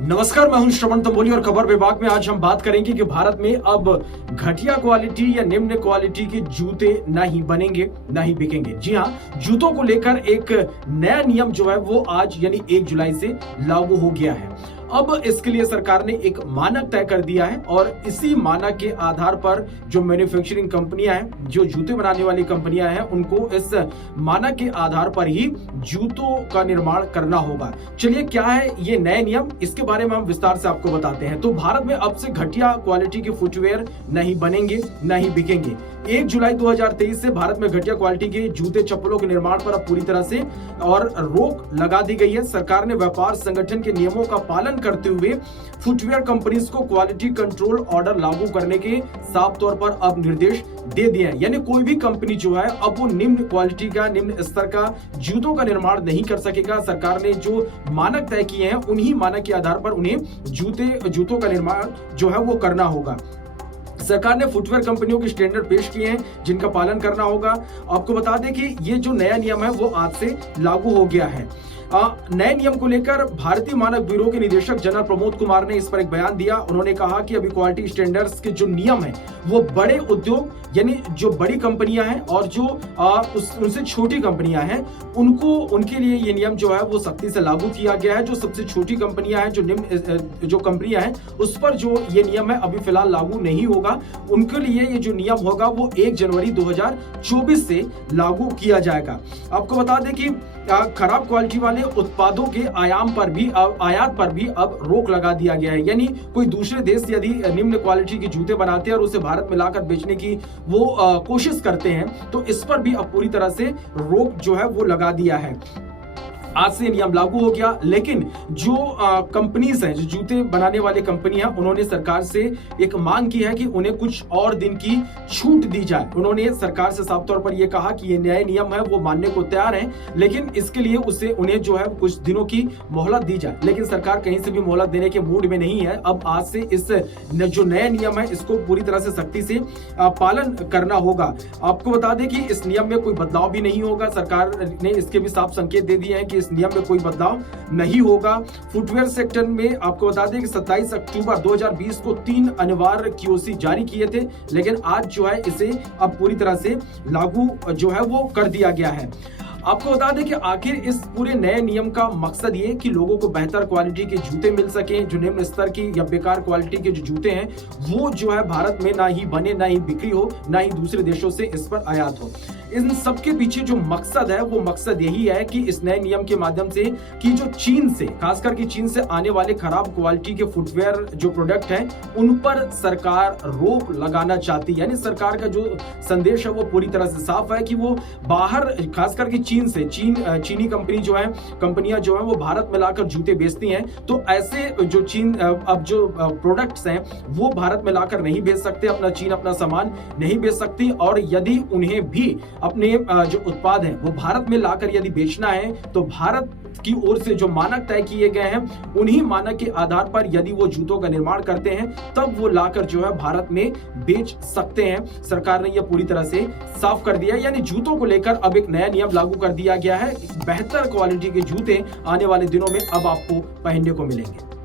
नमस्कार, मैं हूं श्रवण तंबोली और खबर विभाग में आज हम बात करेंगे कि भारत में अब घटिया क्वालिटी या निम्न क्वालिटी के जूते ना ही बनेंगे ना ही बिकेंगे। जी हां, जूतों को लेकर एक नया नियम जो है वो आज यानी 1 जुलाई से लागू हो गया है। अब इसके लिए सरकार ने एक मानक तय कर दिया है और इसी मानक के आधार पर जो मैन्युफैक्चरिंग कंपनियां हैं, जो जूते बनाने वाली कंपनियां हैं, उनको इस मानक के आधार पर ही जूतों का निर्माण करना होगा। चलिए, क्या है ये नए नियम, इसके बारे में हम विस्तार से आपको बताते हैं। तो भारत में अब से घटिया क्वालिटी के फुटवेयर नहीं बनेंगे, नहीं बिकेंगे। 1 जुलाई 2023 से भारत में घटिया क्वालिटी के जूते चप्पलों के निर्माण पर अब पूरी तरह से और रोक लगा दी गई है। सरकार ने व्यापार संगठन के नियमों का पालन करते हुए फुटवेयर कंपनीज को क्वालिटी कंट्रोल ऑर्डर लागू करने के साफ तौर पर अब निर्देश दे दिए हैं। यानी कोई भी कंपनी जो है अब वो निम्न क्वालिटी का, निम्न स्तर का जूतों का निर्माण नहीं कर सकेगा। सरकार ने जो मानक तय किए हैं उन्हीं मानक के आधार पर उन्हें जूतों का निर्माण जो है वो करना होगा। सरकार ने फुटवेयर कंपनियों के स्टैंडर्ड पेश किए हैं जिनका पालन करना होगा। आपको बता दें कि ये जो नया नियम है वो आज से लागू हो गया है। नए नियम को लेकर भारतीय मानक ब्यूरो के निदेशक जनरल प्रमोद कुमार ने इस पर एक बयान दिया। उन्होंने कहा कि अभी क्वालिटी स्टैंडर्ड्स के जो नियम है वो बड़े उद्योग यानी जो बड़ी कंपनियां हैं और जो उनसे छोटी कंपनियां हैं उनके लिए ये नियम जो है वो सख्ती से लागू किया गया है। जो सबसे छोटी कंपनियां हैं, जो निम्न जो कंपनियां हैं, उस पर जो ये नियम है अभी फिलहाल लागू नहीं होगा। उनके लिए ये जो नियम होगा वो 1 जनवरी 2024 से लागू किया जाएगा। आपको बता दें कि खराब क्वालिटी वाले उत्पादों के आयात पर भी अब रोक लगा दिया गया है। यानी कोई दूसरे देश यदि निम्न क्वालिटी के जूते बनाते हैं और उसे भारत में लाकर बेचने की वो कोशिश करते हैं तो इस पर भी अब पूरी तरह से रोक जो है वो लगा दिया है। आज से नियम लागू हो गया, लेकिन जो कंपनीज हैं, जो जूते बनाने वाली कंपनियां, उन्होंने सरकार से एक मांग की है कि उन्हें कुछ और दिन की छूट दी जाए। उन्होंने सरकार से साफ तौर पर यह कहा कि ये नए नियम है वो मानने को तैयार हैं, लेकिन इसके लिए उन्हें जो है कुछ दिनों की मोहलत दी जाए। लेकिन सरकार कहीं से भी मोहलत देने के मूड में नहीं है। अब आज से इस जो नया नियम है इसको पूरी तरह से सख्ती से पालन करना होगा। आपको बता दें कि इस नियम में कोई बदलाव भी नहीं होगा। सरकार ने इसके भी साफ संकेत दे दिए हैं कि इस नियम में कोई बदलाव नहीं होगा। फुटवेयर सेक्टर में आपको बता दें कि 27 अक्टूबर 2020 को 3 अनिवार्य QC जारी किए थे, लेकिन आज जो है इसे अब पूरी तरह से लागू जो है वो कर दिया गया है। आपको बता दें कि आखिर इस पूरे नए नियम का मकसद ये कि लोगों को बेहतर क्वालिटी के जूते मिल सके। जो निम्न स्तर की या बेकार क्वालिटी के जो जूते हैं वो जो है भारत में ना ही बने, ना ही बिक्री हो, ना ही दूसरे देशों से इस पर आयात हो। इन सब के पीछे जो मकसद है वो मकसद यही है कि इस नए नियम के माध्यम से कि जो चीन से, खासकर कि चीन से आने वाले खराब क्वालिटी के फुटवेयर जो प्रोडक्ट हैं उन पर सरकार रोक लगाना चाहती है। यानी सरकार का जो संदेश है वो पूरी तरह से साफ है कि वो बाहर, खासकर कि चीनी कंपनियां जो है वो भारत में लाकर जूते बेचती हैं। तो ऐसे जो अब जो प्रोडक्ट्स हैं वो भारत में लाकर नहीं बेच सकते, अपना सामान नहीं बेच सकती। और यदि उन्हें भी अपने जो उत्पाद हैं वो भारत में लाकर यदि बेचना है तो भारत की ओर से जो मानक तय किए गए हैं उन्हीं मानक के आधार पर यदि वो जूतों का निर्माण करते हैं तब वो लाकर जो है भारत में बेच सकते हैं। सरकार ने यह पूरी तरह से साफ कर दिया है। यानी जूतों को लेकर अब एक नया नियम लागू कर दिया गया है। बेहतर क्वालिटी के जूते आने वाले दिनों में अब आपको पहनने को मिलेंगे।